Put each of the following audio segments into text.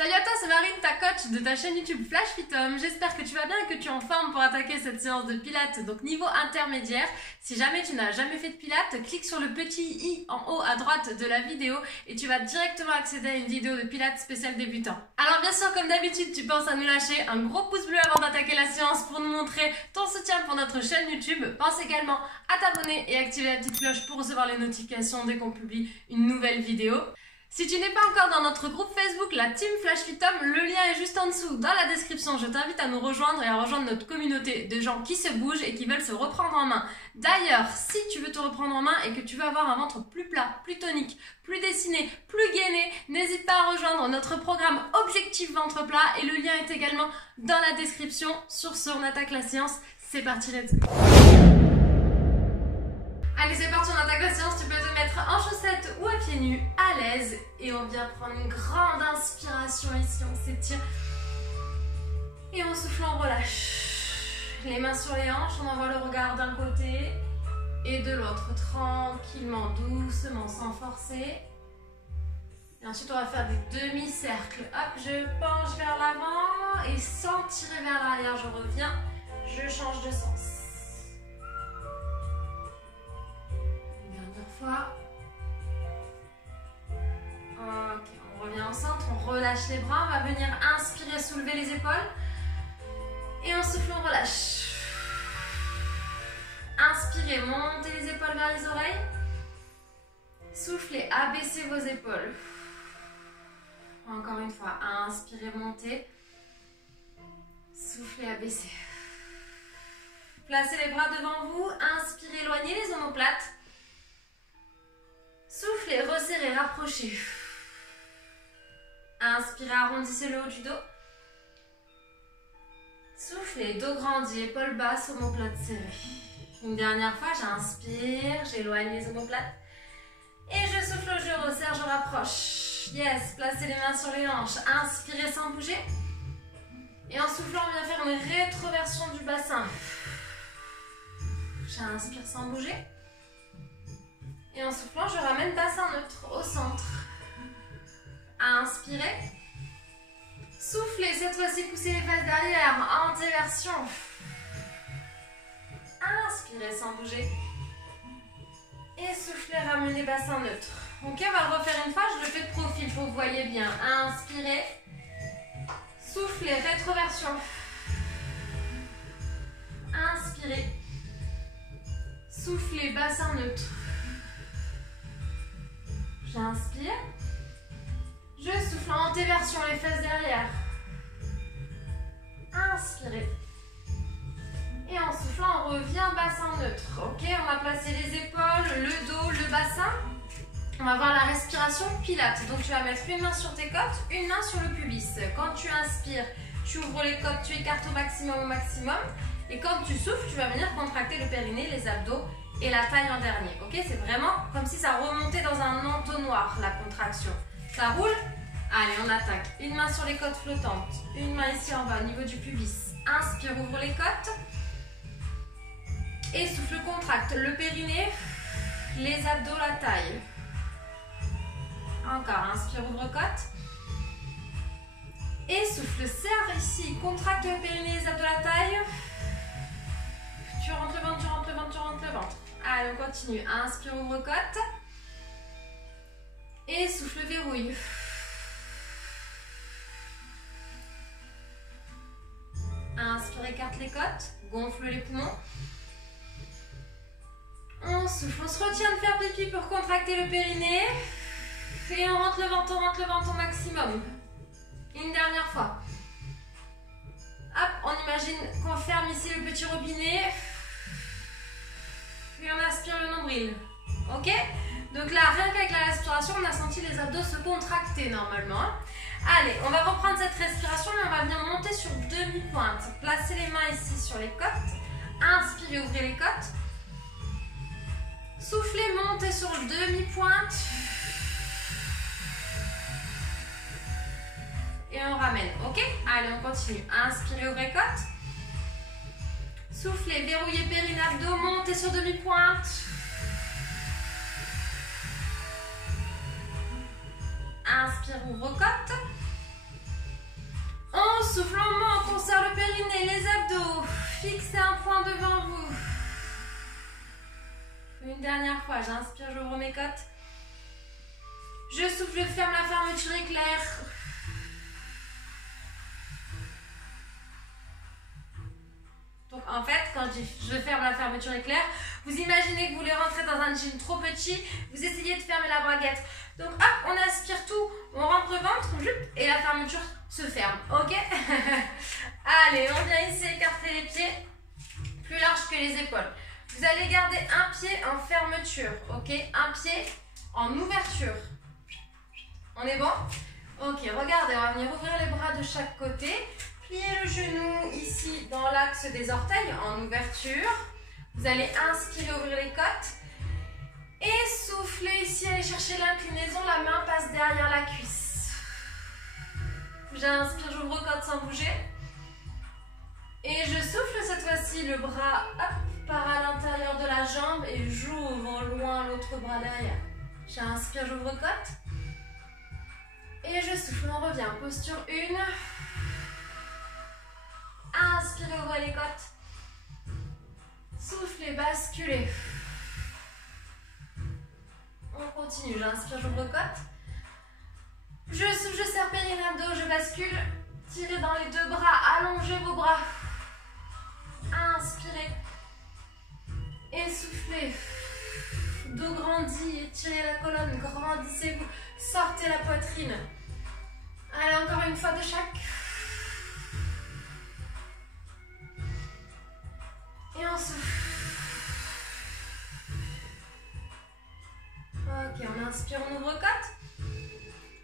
Salut à toi, c'est Marine, ta coach de ta chaîne YouTube Flash Fit Homme. J'espère que tu vas bien et que tu es en forme pour attaquer cette séance de pilates, donc niveau intermédiaire. Si jamais tu n'as jamais fait de pilates, clique sur le petit i en haut à droite de la vidéo et tu vas directement accéder à une vidéo de pilates spéciale débutant. Alors bien sûr, comme d'habitude, tu penses à nous lâcher un gros pouce bleu avant d'attaquer la séance pour nous montrer ton soutien pour notre chaîne YouTube. Pense également à t'abonner et activer la petite cloche pour recevoir les notifications dès qu'on publie une nouvelle vidéo. Si tu n'es pas encore dans notre groupe Facebook, la Team Flash Fit Homme, le lien est juste en dessous dans la description. Je t'invite à nous rejoindre et à rejoindre notre communauté de gens qui se bougent et qui veulent se reprendre en main. D'ailleurs, si tu veux te reprendre en main et que tu veux avoir un ventre plus plat, plus tonique, plus dessiné, plus gainé, n'hésite pas à rejoindre notre programme Objectif Ventre Plat et le lien est également dans la description. Sur ce, on attaque la séance. C'est parti, let's go! Allez, c'est parti, on attaque la séance. Tu peux te mettre en chaussettes ou à pieds nus, à l'aise. Et on vient prendre une grande inspiration ici, on s'étire. Et en soufflant, on relâche. Les mains sur les hanches, on envoie le regard d'un côté et de l'autre, tranquillement, doucement, sans forcer. Et ensuite, on va faire des demi-cercles. Hop, je penche vers l'avant et sans tirer vers l'arrière, je reviens, je change de sens. Fois. Ok, on revient au centre, on relâche les bras, on va venir inspirer, soulever les épaules et en soufflant, on relâche. Inspirez, montez les épaules vers les oreilles. Soufflez, abaissez vos épaules. Encore une fois, inspirez, montez. Soufflez, abaissez. Placez les bras devant vous, inspirez, éloignez les omoplates. Soufflez, resserrez, rapprochez. Inspirez, arrondissez le haut du dos. Soufflez, dos grandi, épaules basses, omoplates serrées. Une dernière fois, j'inspire, j'éloigne les omoplates. Et je souffle, je resserre, je rapproche. Yes, placez les mains sur les hanches. Inspirez sans bouger. Et en soufflant, on vient faire une rétroversion du bassin. J'inspire sans bouger. Et en soufflant, je ramène bassin neutre au centre. Inspirez. Soufflez, cette fois-ci, poussez les fesses derrière, antéversion. Inspirez sans bouger. Et soufflez, ramenez bassin neutre. Ok, on va le refaire une fois, je le fais de profil pour que vous voyez bien. Inspirez. Soufflez, rétroversion. Inspirez. Soufflez, bassin neutre. J'inspire. Je souffle en antéversion, les fesses derrière. Inspirez. Et en soufflant, on revient bassin neutre. Ok, on va placer les épaules, le dos, le bassin. On va voir la respiration pilates. Donc tu vas mettre une main sur tes côtes, une main sur le pubis. Quand tu inspires, tu ouvres les côtes, tu écartes au maximum. Et quand tu souffles, tu vas venir contracter le périnée, les abdos et la taille en dernier. Ok, c'est vraiment comme si ça remontait dans un entonnoir, la contraction. Ça roule? Allez, on attaque. Une main sur les côtes flottantes, une main ici en bas au niveau du pubis. Inspire, ouvre les côtes. Et souffle, contracte le périnée, les abdos, la taille. Encore, inspire, ouvre côte. Et souffle, serre ici, contracte le périnée, les abdos, la taille. Tu rentres le ventre, tu rentres le ventre, tu rentres le ventre. Allez, on continue. Inspire, ouvre côte. Et souffle, verrouille. Inspire, écarte les côtes. Gonfle les poumons. On souffle, on se retient de faire pipi pour contracter le périnée. Et on rentre le ventre au maximum. Une dernière fois. Hop, on imagine qu'on ferme ici le petit robinet. Puis on aspire le nombril. Ok? Donc là, rien qu'avec la respiration, on a senti les abdos se contracter normalement. Allez, on va reprendre cette respiration, mais on va venir monter sur demi-pointe. Placez les mains ici sur les côtes. Inspirez, ouvrez les côtes. Soufflez, montez sur demi-pointe. Et on ramène, ok? Allez, on continue. Inspirez, ouvrez côte. Soufflez, verrouillez périnée, abdos, montez sur demi-pointe. Inspire, ouvre côte. fixez un point devant vous. Une dernière fois, j'inspire, j'ouvre mes côtes. Je souffle, je ferme la fermeture éclair. Donc en fait, quand je dis je ferme la fermeture éclair, vous imaginez que vous voulez rentrer dans un jean trop petit, vous essayez de fermer la braguette. Donc hop, on aspire tout, on rentre le ventre, et la fermeture se ferme, ok? Allez, on vient ici écarter les pieds, plus large que les épaules. Vous allez garder un pied en fermeture, ok? Un pied en ouverture. On est bon? Ok, regardez, on va venir ouvrir les bras de chaque côté. Pliez le genou ici dans l'axe des orteils en ouverture. Vous allez inspirer, ouvrir les côtes. Et soufflez ici, allez chercher l'inclinaison, la main passe derrière la cuisse. J'inspire, j'ouvre aux côtes sans bouger. Et je souffle cette fois-ci, le bras hop, part à l'intérieur de la jambe et j'ouvre loin l'autre bras derrière. J'inspire, j'ouvre aux côtes. Et je souffle, on revient. Posture 1. Inspirez, ouvrez les côtes. Soufflez, basculez. On continue. J'inspire, j'ouvre les côtes. Je souffle, je serre périnée, abdos, je bascule. Tirez dans les deux bras, allongez vos bras. Inspirez. Et soufflez. Dos grandi, étirez la colonne, grandissez-vous. Sortez la poitrine. Allez, encore une fois de chaque. Et on souffle. Ok, on inspire, on ouvre côte.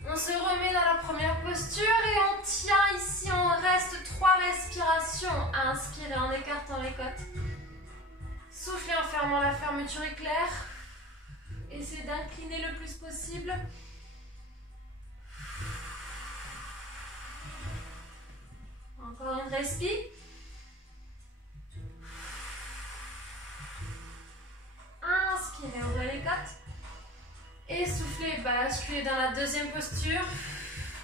On se remet dans la première posture et on tient ici, on reste 3 respirations. Inspirez en écartant les côtes. Soufflez en fermant la fermeture éclair. Essayez d'incliner le plus possible. Encore une respi. Inspirez, ouvrez les côtes. Et soufflez, basculez dans la deuxième posture.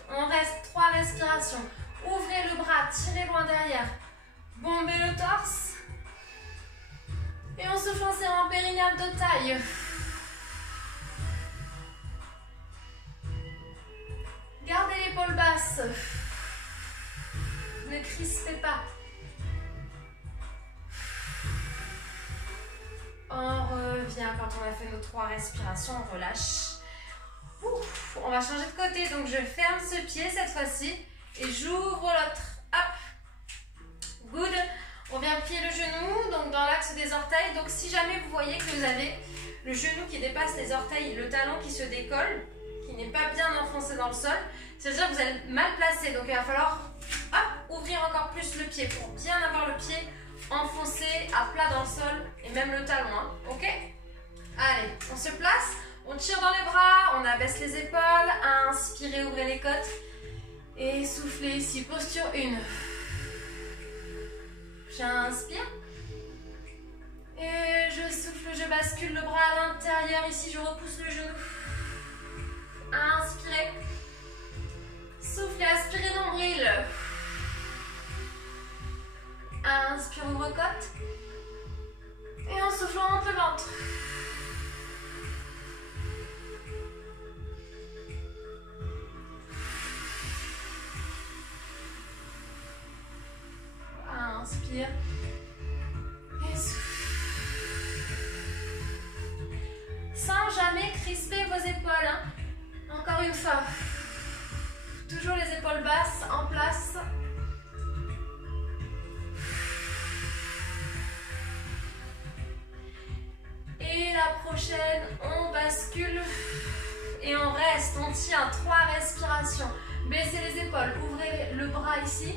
On reste 3 respirations. Ouvrez le bras, tirez loin derrière. Bombez le torse. Et on souffle en serrant périnée, abdos, taille. Gardez l'épaule basse. Ne crispez pas. On revient quand on a fait nos 3 respirations, on relâche. Ouf, on va changer de côté, donc je ferme ce pied cette fois-ci et j'ouvre l'autre. Hop, good. On vient plier le genou, donc dans l'axe des orteils. Donc si jamais vous voyez que vous avez le genou qui dépasse les orteils, le talon qui se décolle, qui n'est pas bien enfoncé dans le sol, c'est-à-dire que vous allez mal placer. Donc il va falloir hop, ouvrir encore plus le pied pour bien avoir le pied enfoncé à plat dans le sol et même le talon, hein. Ok? Allez, on se place, on tire dans les bras, on abaisse les épaules, inspirez, ouvrez les côtes et soufflez ici, posture 1. J'inspire et je souffle, je bascule le bras à l'intérieur, ici je repousse le genou. Inspirez, soufflez, aspirez nombril. Inspire, ouvre côte. Et en soufflant, on monte le ventre. Inspire. Et souffle. Sans jamais crisper vos épaules. Hein. Encore une fois. Toujours les épaules basses en place. Et la prochaine, on bascule et on reste, on tient 3 respirations. Baissez les épaules, ouvrez le bras ici.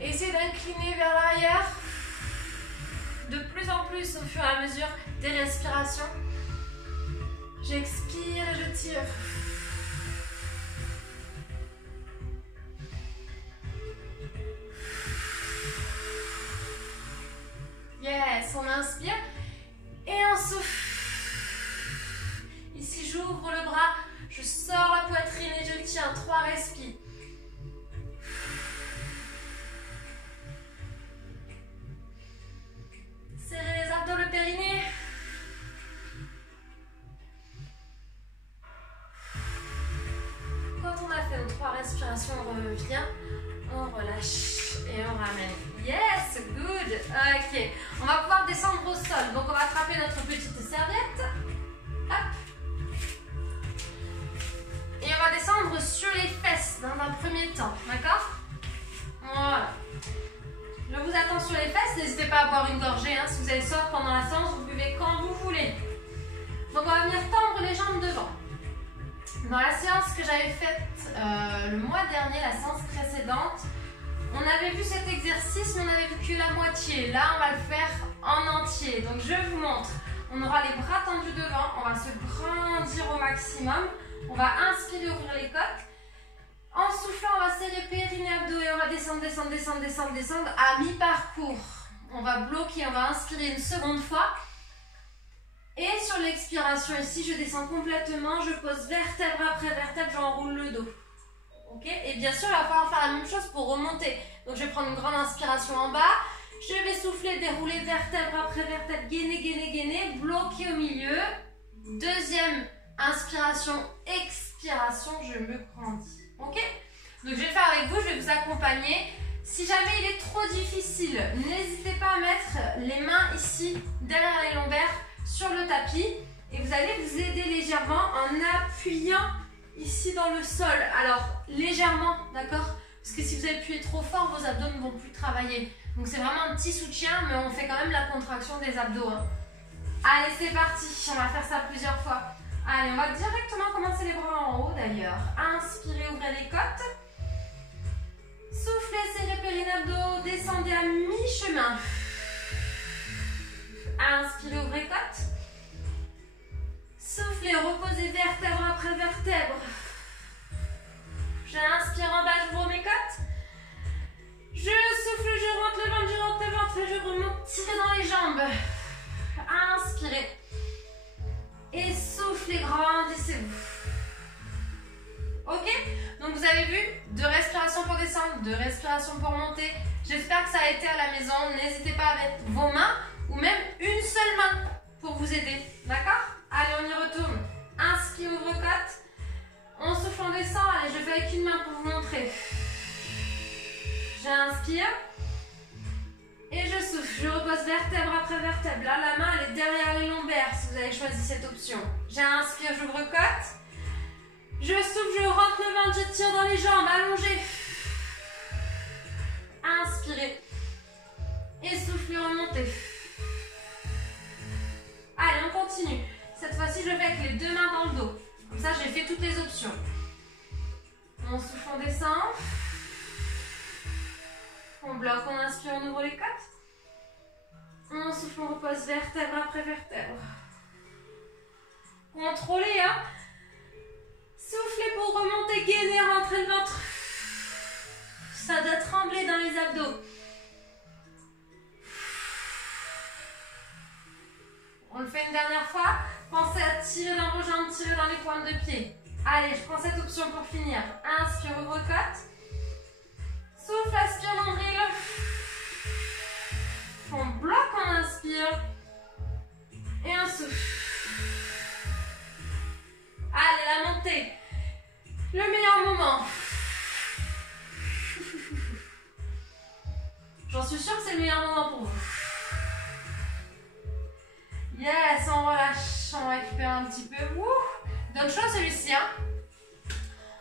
Essayez d'incliner vers l'arrière. De plus en plus au fur et à mesure des respirations. J'expire et je tire. Yes, on inspire. Et on souffle. Ici, j'ouvre le bras, je sors la poitrine et je tiens 3 respires. 3 respirations, on revient, on relâche et on ramène. Yes, good. Ok, on va pouvoir descendre au sol. Donc on va attraper notre petite serviette. Hop. Et on va descendre sur les fesses dans un premier temps, d'accord? Voilà. Je vous attends sur les fesses, n'hésitez pas à boire une gorgée. Hein. Si vous avez soif pendant la séance, vous buvez quand vous voulez. Donc on va venir tendre les jambes devant. Dans la séance que j'avais faite le mois dernier, la séance précédente, on avait vu cet exercice, mais on n'avait vu que la moitié. Là, on va le faire en entier. Donc je vous montre. On aura les bras tendus devant, on va se grandir au maximum. On va inspirer, ouvrir les côtes. En soufflant, on va serrer périnée, abdos et on va descendre, descendre, descendre, descendre, descendre à mi-parcours. On va bloquer, on va inspirer une seconde fois. Et sur l'expiration ici, je descends complètement, je pose vertèbre après vertèbre, j'enroule le dos. Ok? Et bien sûr, il va falloir faire la même chose pour remonter. Donc je vais prendre une grande inspiration en bas. Je vais souffler, dérouler vertèbre après vertèbre, gainer, gainer, gainer, bloquer au milieu. Deuxième inspiration, expiration, je me grandis. Ok? Donc je vais faire avec vous, je vais vous accompagner. Si jamais il est trop difficile, n'hésitez pas à mettre les mains ici, derrière les lombaires, sur le tapis. Et vous allez vous aider légèrement en appuyant ici dans le sol. Alors, légèrement, d'accord? Parce que si vous appuyez trop fort, vos abdos ne vont plus travailler. Donc c'est vraiment un petit soutien, mais on fait quand même la contraction des abdos. Hein. Allez, c'est parti. On va faire ça plusieurs fois. Allez, on va directement commencer les bras en haut d'ailleurs. Inspirez, ouvrez les côtes. Soufflez, serrez périnée, abdos. Descendez à mi-chemin. Inspirez, ouvrez côtes. Soufflez, reposez vertèbre après vertèbre. J'inspire en bas, j'ouvre mes côtes. Je souffle, je rentre le ventre, je rentre le ventre et je remonte. Tirez dans les jambes. Inspirez. Et soufflez, grandissez-vous. Ok? Donc vous avez vu, 2 respirations pour descendre, 2 respirations pour monter. J'espère que ça a été à la maison. N'hésitez pas à mettre vos mains ou même une seule main pour vous aider. D'accord? Allez, on y retourne. Inspire, ouvre côte. On souffle, on descend. Allez, je fais avec une main pour vous montrer. J'inspire. Et je souffle. Je repose vertèbre après vertèbre. Là, la main, elle est derrière les lombaires si vous avez choisi cette option. J'inspire, j'ouvre côte. Je souffle, je rentre le ventre, je tire dans les jambes. Allongez. Inspirez. Et soufflez, remontez. Allez, on continue. Cette fois-ci, je le fais avec les 2 mains dans le dos. Comme ça, j'ai fait toutes les options. On souffle, on descend. On bloque, on inspire, on ouvre les côtes. On souffle, on repose vertèbre après vertèbre. Contrôlez, hein. Soufflez pour remonter, gainer, rentrer le ventre. Ça doit trembler dans les abdos. On le fait une dernière fois. Pensez à tirer dans vos jambes, tirer dans les pointes de pied. Allez, je prends cette option pour finir. Inspire, ouvre côte. Souffle, aspire, nombril. On bloque, on inspire. Et on souffle. Allez, la montée. Le meilleur moment. J'en suis sûre que c'est le meilleur moment pour vous. Yes, on relâche, on récupère un petit peu. Donne chaud celui-ci. Hein.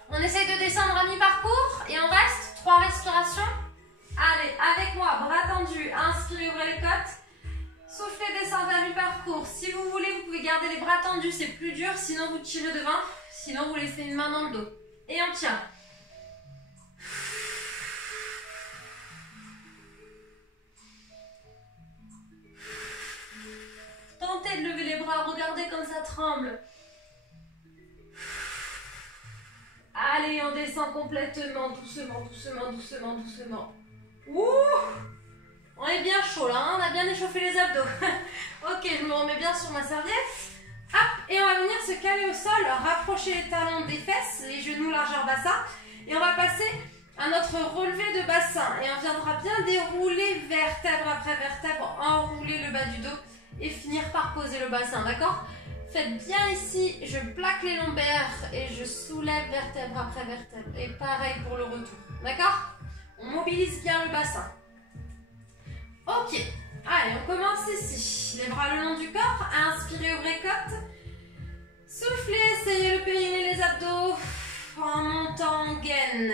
On essaye de descendre à mi-parcours et on reste 3 respirations. Allez, avec moi, bras tendus, inspirez, ouvrez les côtes. Soufflez, descendez à mi-parcours. Si vous voulez, vous pouvez garder les bras tendus, c'est plus dur, sinon vous tirez devant. Sinon, vous laissez une main dans le dos. Et on tient. Tentez de lever les bras, regardez comme ça tremble. Allez, on descend complètement, doucement, doucement, doucement, doucement. Ouh! On est bien chaud là, hein, on a bien échauffé les abdos. Ok, je me remets bien sur ma serviette. Hop, et on va venir se caler au sol, rapprocher les talons des fesses, les genoux largeur bassin. Et on va passer à notre relevé de bassin. Et on viendra bien dérouler vertèbre après vertèbre, enrouler le bas du dos et finir par poser le bassin, d'accord? Faites bien ici, je plaque les lombaires et je soulève vertèbre après vertèbre. Et pareil pour le retour. D'accord? On mobilise bien le bassin. Ok. Allez, on commence ici. Les bras le long du corps. Inspirez, ouvrez côte. Soufflez, serrez le périnée, les abdos. En montant en gaine.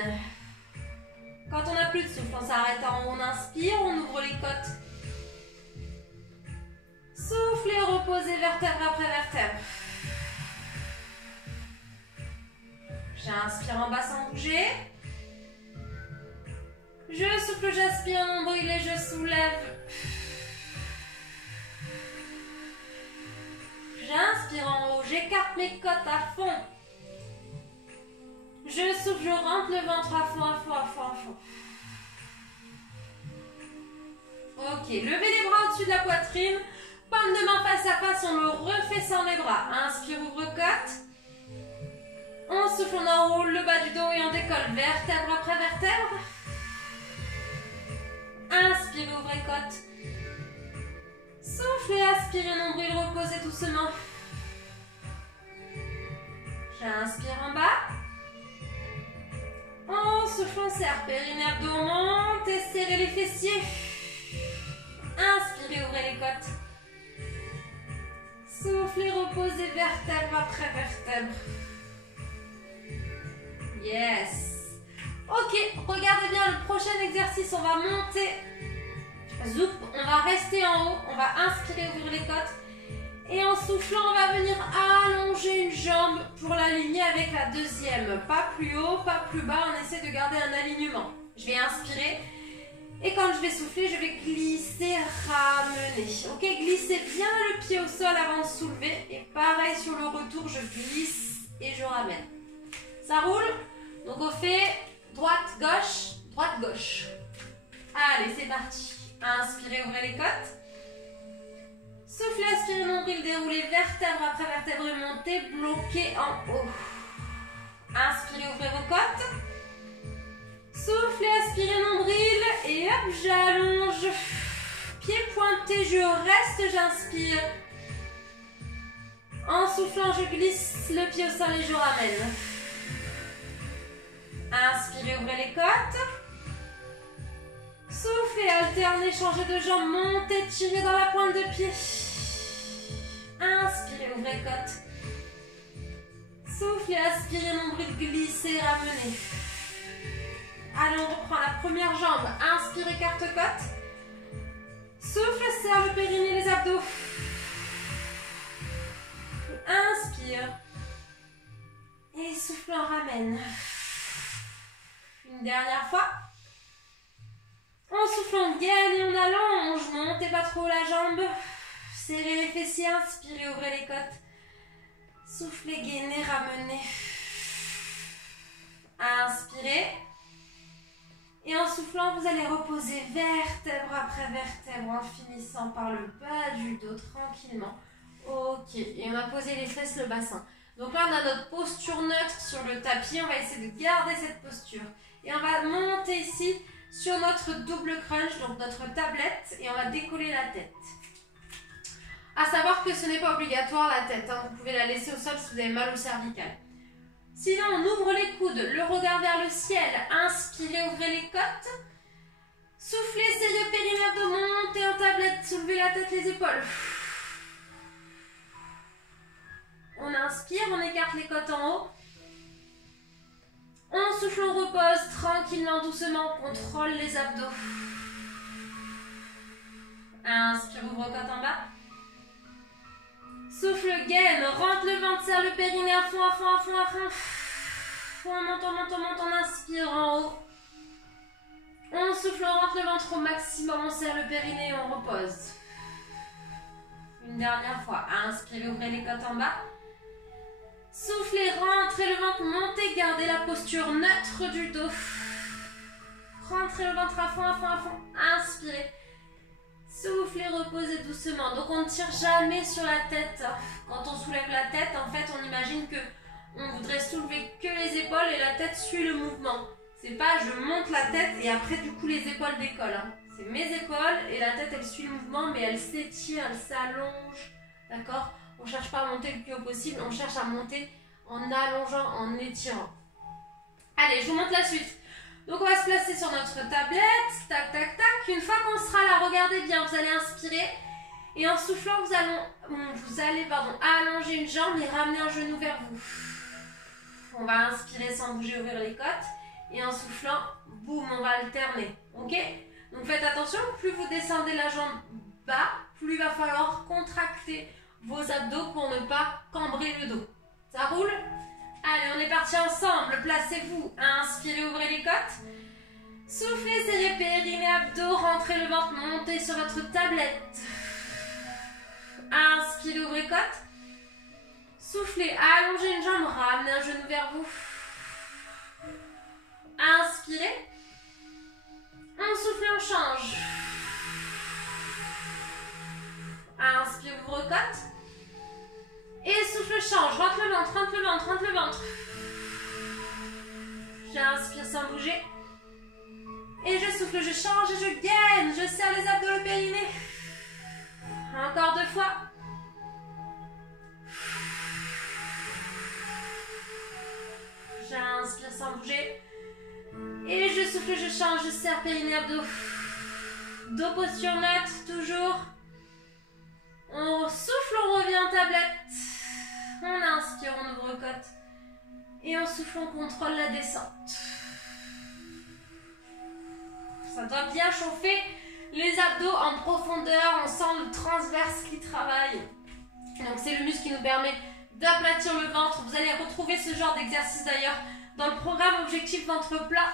Quand on n'a plus de souffle, on s'arrête en haut, on inspire, on ouvre les côtes. Soufflez, reposez vertèbre après vertèbre. J'inspire en bas sans bouger. Je souffle, j'aspire, nombril et je soulève. J'inspire en haut, j'écarte mes côtes à fond. Je souffle, je rentre le ventre à fond, à fond, à fond, à fond. Ok, levez les bras au-dessus de la poitrine. Paume de main face à face, on me refait sans les bras. Inspire, ouvre côte. On souffle, on enroule le bas du dos et on décolle. Vertèbre après vertèbre. Inspirez, ouvrez côte. Soufflez, aspirez, nombril, reposez doucement. J'inspire en bas. On souffle, on serre, périnée, abdos, monte et serrez les fessiers. Inspirez, ouvrez les côtes. Soufflez, reposez vertèbre après vertèbre. Yes. Ok, regardez bien le prochain exercice, on va monter. Zoup, on va rester en haut, on va inspirer, ouvrir les côtes. Et en soufflant, on va venir allonger une jambe pour l'aligner avec la deuxième. Pas plus haut, pas plus bas, on essaie de garder un alignement. Je vais inspirer. Et quand je vais souffler, je vais glisser, ramener. Ok, glissez bien le pied au sol avant de soulever. Et pareil sur le retour, je glisse et je ramène. Ça roule? Donc on fait droite, gauche. Allez, c'est parti. Inspirez, ouvrez les côtes. Soufflez, aspirez, nombril, déroulez, vertèbre après vertèbre, montez, bloquez en haut. Inspirez, ouvrez vos côtes. Soufflez, aspirez, nombril, et hop, j'allonge. Pied pointé, je reste, j'inspire. En soufflant, je glisse le pied au sol et je ramène. Inspirez, ouvrez les côtes. Soufflez, alternez, changez de jambe, montez, tirez dans la pointe de pied. Inspirez, ouvrez côte. Soufflez, aspirez, nombril, glissez, ramenez. Allez, on reprend la première jambe. Inspirez, carte côte. Souffle, serre le périnée, les abdos. Inspire. Et souffle, on ramène. Une dernière fois. On souffle, on gaine et on allonge. Montez pas trop la jambe. Serrez les fessiers, inspirez, ouvrez les côtes. Soufflez, gainez, ramenez. Inspirez. Et en soufflant, vous allez reposer vertèbre après vertèbre en finissant par le bas du dos tranquillement. Ok, et on a posé les fesses, le bassin. Donc là, on a notre posture neutre sur le tapis. On va essayer de garder cette posture. Et on va monter ici sur notre double crunch, donc notre tablette, et on va décoller la tête. À savoir que ce n'est pas obligatoire la tête, hein. Vous pouvez la laisser au sol si vous avez mal au cervical. Sinon, on ouvre les coudes, le regard vers le ciel. Inspirez, ouvrez les côtes. Soufflez, serrez périnée, abdos, montez en tablette, soulevez la tête, les épaules. On inspire, on écarte les côtes en haut. On souffle, on repose tranquillement, doucement, on contrôle les abdos. Inspire, ouvre côte en bas. Souffle, gaine, rentre le ventre, serre le périnée à fond, à fond, à fond, à fond. On monte, on monte, on monte, on inspire en haut. On souffle, on rentre le ventre au maximum, on serre le périnée et on repose. Une dernière fois. Inspirez, ouvrez les côtes en bas. Soufflez, rentrez le ventre, montez, gardez la posture neutre du dos. Rentrez le ventre à fond, à fond, à fond. Inspirez. Soufflez, reposez doucement. Donc on ne tire jamais sur la tête. Quand on soulève la tête, en fait, on imagine que on voudrait soulever que les épaules et la tête suit le mouvement. C'est pas je monte la tête et après du coup les épaules décollent. Hein. C'est mes épaules et la tête elle suit le mouvement mais elle s'étire, elle s'allonge. D'accord ? On ne cherche pas à monter le plus haut possible, on cherche à monter en allongeant, en étirant. Allez, je vous montre la suite. Donc on va se placer sur notre tablette, tac, tac, tac. Une fois qu'on sera là, regardez bien, vous allez inspirer. Et en soufflant, vous allez allonger une jambe et ramener un genou vers vous. On va inspirer sans bouger, ouvrir les côtes. Et en soufflant, boum, on va alterner. Ok? Donc faites attention, plus vous descendez la jambe bas, plus il va falloir contracter vos abdos pour ne pas cambrer le dos. Ça roule? Allez, on est parti ensemble. Placez-vous. Inspirez, ouvrez les côtes. Soufflez, serrez périnée, abdos, rentrez le ventre, montez sur votre tablette. Inspirez, ouvrez côtes. Soufflez, allongez une jambe, ramenez un genou vers vous. Inspirez. On souffle, on change. Inspire, ouvre côte. Et souffle, change. Rentre le ventre, rentre le ventre, rentre le ventre. J'inspire sans bouger. Et je souffle, je change et je gaine. Je serre les abdos, le périnée. Encore 2 fois. J'inspire sans bouger. Et je souffle, je change, je serre périnée, abdos. Dos, posture neutre, toujours. On souffle, on revient en tablette. On inspire, on ouvre côte. Et on souffle, on contrôle la descente. Ça doit bien chauffer les abdos en profondeur. On sent le transverse qui travaille. Donc c'est le muscle qui nous permet d'aplatir le ventre. Vous allez retrouver ce genre d'exercice d'ailleurs dans le programme Objectif Ventre Plat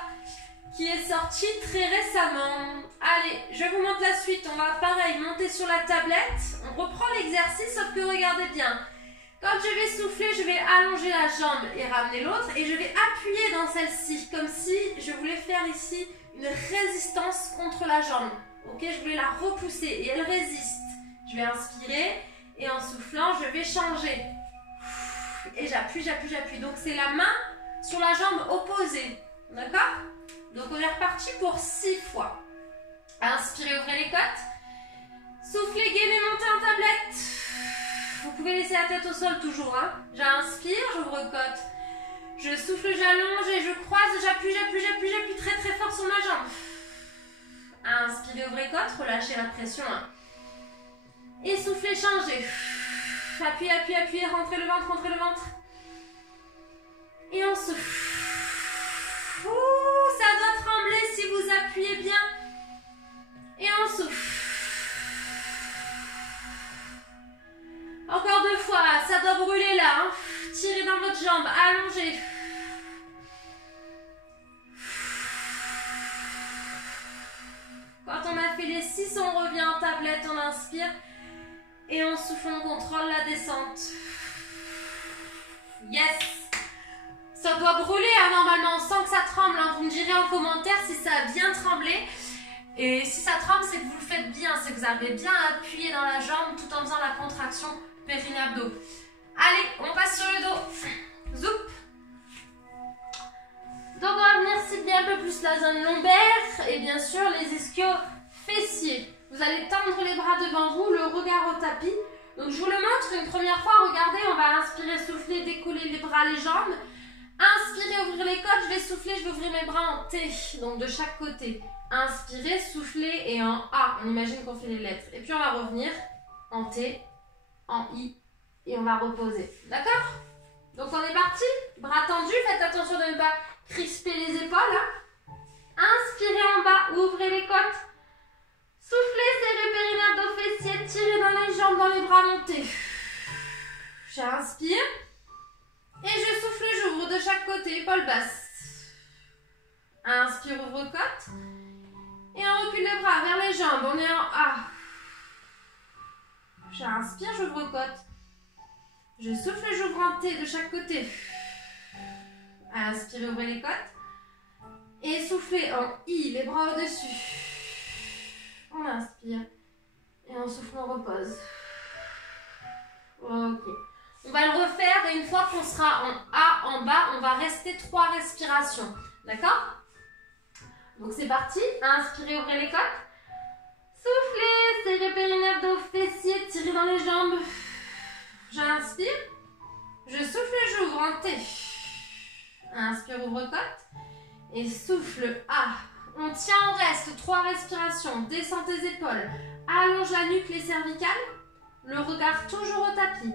qui est sorti très récemment. Allez, je vous montre la suite. On va pareil monter sur la tablette. On reprend l'exercice, sauf que regardez bien. Quand je vais souffler, je vais allonger la jambe et ramener l'autre. Et je vais appuyer dans celle-ci, comme si je voulais faire ici une résistance contre la jambe. Ok, je voulais la repousser et elle résiste. Je vais inspirer et en soufflant, je vais changer. Et j'appuie, j'appuie, j'appuie. Donc c'est la main sur la jambe opposée. D'accord? Donc on est reparti pour 6 fois. Inspirez, ouvrez les côtes. Soufflez, gainez, montez en tablette. Vous pouvez laisser la tête au sol toujours. Hein. J'inspire, j'ouvre côte. Je souffle, j'allonge et je croise. J'appuie, j'appuie, j'appuie, j'appuie très très fort sur ma jambe. Inspirez, ouvrez côte, relâchez la pression. Hein. Et soufflez, changez. Appuyez, appuyez, appuyez, rentrez le ventre, rentrez le ventre. Et on souffle. Ouh, ça doit trembler si vous appuyez bien. Et on souffle. Encore 2 fois, ça doit brûler là. Hein. Tirez dans votre jambe, allongez. Quand on a fait les 6, on revient en tablette, on inspire. Et on souffle, on contrôle la descente. Yes! Ça doit brûler, hein, normalement, on sent que ça tremble. Hein. Vous me direz en commentaire si ça a bien tremblé. Et si ça tremble, c'est que vous le faites bien. C'est que vous avez bien appuyé dans la jambe tout en faisant la contraction périnée-abdos. Allez, on passe sur le dos. Zoup! Donc on va venir cibler un peu plus la zone lombaire et bien sûr les ischio-fessiers. Vous allez tendre les bras devant vous, le regard au tapis. Donc je vous le montre une première fois, regardez, on va inspirer, souffler, décoller les bras, les jambes. Inspirez, ouvrir les côtes, je vais souffler, je vais ouvrir mes bras en T, donc de chaque côté. Inspirez, soufflez et en A, on imagine qu'on fait les lettres. Et puis on va revenir en T, en I et on va reposer. D'accord? Donc on est parti, bras tendus, faites attention de ne pas crisper les épaules. Hein. Inspirez en bas, ouvrez les côtes. Soufflez, serrez périnée, abdos, fessiers, tirez dans les jambes, dans les bras, montez. J'inspire. Et je souffle, j'ouvre de chaque côté, épaule basse. Inspire, ouvre côte. Et on recule les bras vers les jambes, on est en A. J'inspire, j'ouvre côte. Je souffle, j'ouvre en T de chaque côté. Inspirez, ouvrez les côtes. Et soufflez en I, les bras au-dessus. On inspire. Et on souffle, on repose. Ok. On va le refaire et une fois qu'on sera en A, en bas, on va rester 3 respirations. D'accord? Donc c'est parti. Inspirez, ouvrez les côtes. Soufflez, serrez périnée, abdos, fessiers, tirez dans les jambes. J'inspire. Je souffle, j'ouvre en T. Inspire, ouvre-côte. Et souffle A. On tient, on reste. 3 respirations. Descends tes épaules. Allonge la nuque, les cervicales. Le regard toujours au tapis.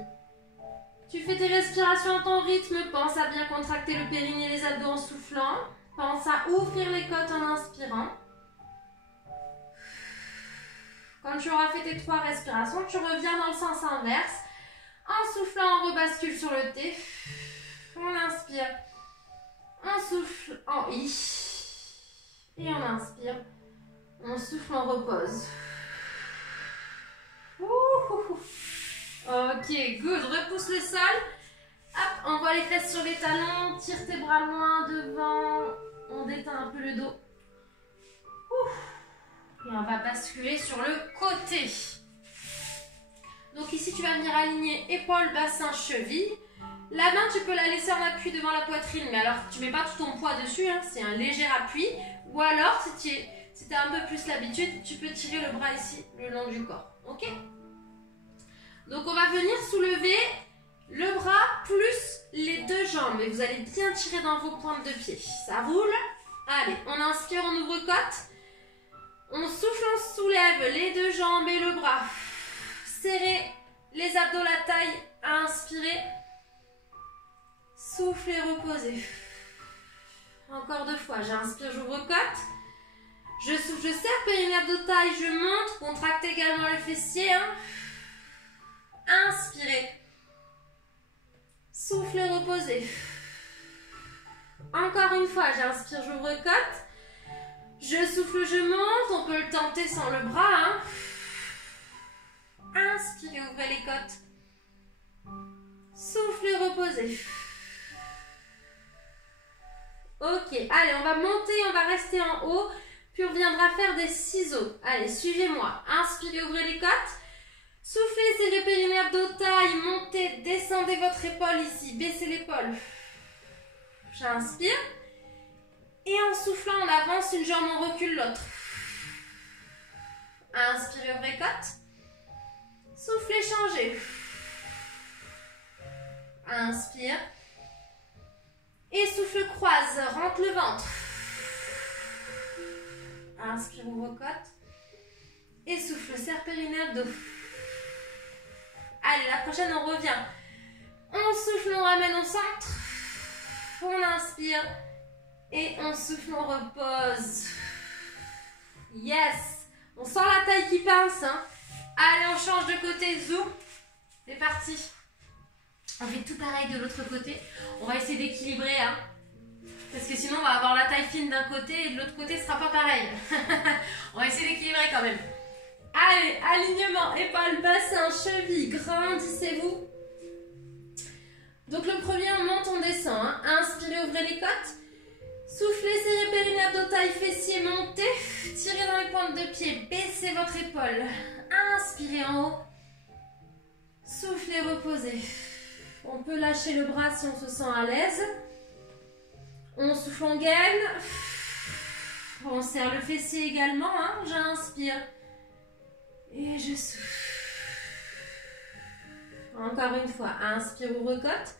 Tu fais tes respirations à ton rythme. Pense à bien contracter le périnée et les abdos en soufflant. Pense à ouvrir les côtes en inspirant. Quand tu auras fait tes 3 respirations, tu reviens dans le sens inverse. En soufflant, on rebascule sur le T. On inspire. On souffle en I. Et on inspire. On souffle, on repose. Ok, good. Repousse le sol. Hop, envoie les fesses sur les talons. Tire tes bras loin devant. On détend un peu le dos. Et on va basculer sur le côté. Donc ici, tu vas venir aligner épaules, bassin, cheville. La main, tu peux la laisser en appui devant la poitrine. Mais alors, tu ne mets pas tout ton poids dessus. Hein, c'est un léger appui. Ou alors, si tu as un peu plus l'habitude, tu peux tirer le bras ici, le long du corps. Ok? Donc, on va venir soulever le bras plus les 2 jambes. Et vous allez bien tirer dans vos pointes de pied. Ça roule. Allez, on inspire, on ouvre côte. On souffle, on soulève les 2 jambes et le bras. Serrez les abdos, la taille. Inspirez. Soufflez, reposez. Encore 2 fois. J'inspire, j'ouvre côte. Je souffle, je serre, périnée, abdos, taille. Je monte. Contractez également le fessier. Hein. Inspirez. Soufflez, reposez. Encore une fois. J'inspire, j'ouvre côte. Je souffle, je monte. On peut le tenter sans le bras. Hein. Inspirez, ouvrez les côtes. Soufflez, reposez. Ok, allez, on va monter, on va rester en haut. Puis on viendra faire des ciseaux. Allez, suivez-moi. Inspirez, ouvrez les côtes. Soufflez, serrez périnée, abdos, taille. Montez, descendez votre épaule ici. Baissez l'épaule. J'inspire. Et en soufflant, on avance une jambe, on recule l'autre. Inspirez, ouvrez côte. Soufflez, changez. Inspire. Et souffle, croise, rentre le ventre. Inspire, ouvre côte. Et souffle, serre périnée, abdos. Allez, la prochaine, on revient. On souffle, on ramène au centre. On inspire. Et on souffle, on repose. Yes. On sent la taille qui pince. Hein. Allez, on change de côté. Zoom. C'est parti. On fait tout pareil de l'autre côté. On va essayer d'équilibrer. Hein. Parce que sinon, on va avoir la taille fine d'un côté et de l'autre côté, ce ne sera pas pareil. On va essayer d'équilibrer quand même. Allez, alignement, épaules, bassin, cheville, grandissez-vous. Donc le premier, on monte, on descend. Hein. Inspirez, ouvrez les côtes. Soufflez, serrez périnée, abdos, taille, fessiers, montez. Tirez dans les pointes de pied, baissez votre épaule. Inspirez en haut. Soufflez, reposez. On peut lâcher le bras si on se sent à l'aise. On souffle, on gaine. On serre le fessier également. Hein. J'inspire. Et je souffle. Encore une fois. Inspire, ouvre côte.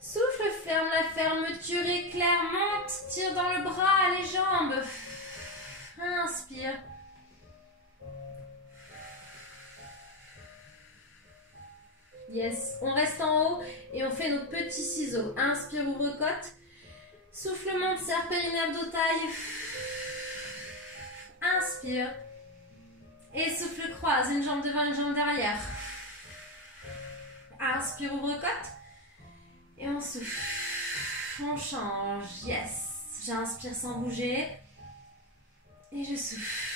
Souffle, ferme la fermeture, éclair, monte. Tire dans le bras, les jambes. Inspire. Yes. On reste en haut et on fait nos petits ciseaux. Inspire, ouvre côte. Souffle, monte, serre périnée, abdos, taille. Inspire. Et souffle, croise. Une jambe devant, une jambe derrière. Inspire, ouvre côte. Et on souffle. On change. Yes. J'inspire sans bouger. Et je souffle.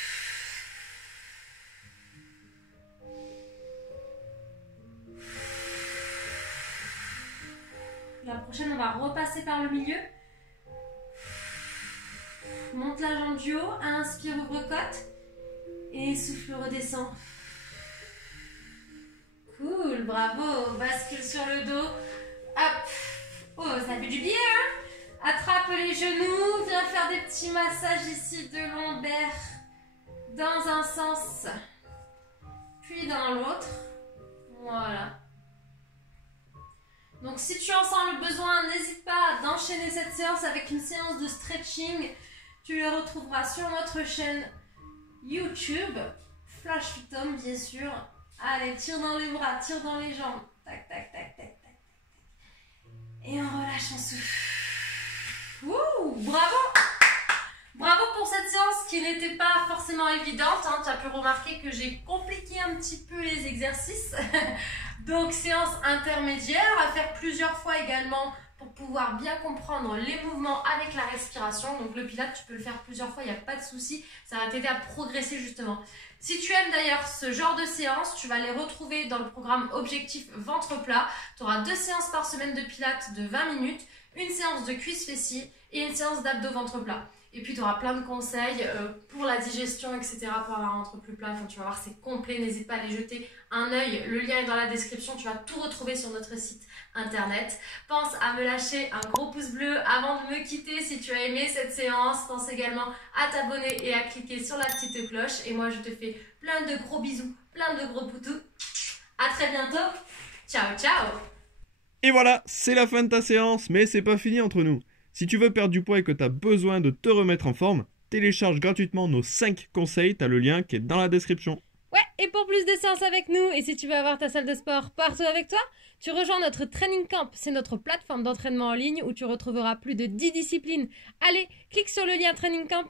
La prochaine, on va repasser par le milieu. Monte la jambe du haut. Inspire, ouvre côte. Et souffle, redescend. Cool, bravo. Bascule sur le dos. Hop. Oh, ça fait du bien. Hein. Attrape les genoux. Viens faire des petits massages ici de lombaire. Dans un sens. Puis dans l'autre. Voilà. Donc si tu en sens le besoin, n'hésite pas d'enchaîner cette séance avec une séance de stretching. Tu les retrouveras sur notre chaîne YouTube, Flash Fit Home bien sûr. Allez, tire dans les bras, tire dans les jambes. Tac, tac, tac, tac, tac, tac. Et on relâche en souffle. Wouh, bravo! Bravo pour cette séance qui n'était pas forcément évidente. Hein. Tu as pu remarquer que j'ai compliqué un petit peu les exercices. Donc séance intermédiaire à faire plusieurs fois également pour pouvoir bien comprendre les mouvements avec la respiration. Donc le Pilates, tu peux le faire plusieurs fois, il n'y a pas de souci. Ça va t'aider à progresser justement. Si tu aimes d'ailleurs ce genre de séance, tu vas les retrouver dans le programme Objectif Ventre Plat. Tu auras 2 séances par semaine de Pilates de 20 minutes, une séance de cuisses fessiers et une séance d'abdos ventre plat. Et puis tu auras plein de conseils pour la digestion, etc. pour avoir un ventre plus plat. Enfin, tu vas voir, c'est complet. N'hésite pas à aller jeter un œil. Le lien est dans la description. Tu vas tout retrouver sur notre site internet. Pense à me lâcher un gros pouce bleu avant de me quitter si tu as aimé cette séance. Pense également à t'abonner et à cliquer sur la petite cloche. Et moi, je te fais plein de gros bisous, plein de gros poutous. À très bientôt. Ciao, ciao. Et voilà, c'est la fin de ta séance, mais c'est pas fini entre nous. Si tu veux perdre du poids et que tu as besoin de te remettre en forme, télécharge gratuitement nos 5 conseils, tu as le lien qui est dans la description. Ouais, et pour plus de séances avec nous, et si tu veux avoir ta salle de sport partout avec toi, tu rejoins notre Training Camp. C'est notre plateforme d'entraînement en ligne où tu retrouveras plus de 10 disciplines. Allez, clique sur le lien Training Camp.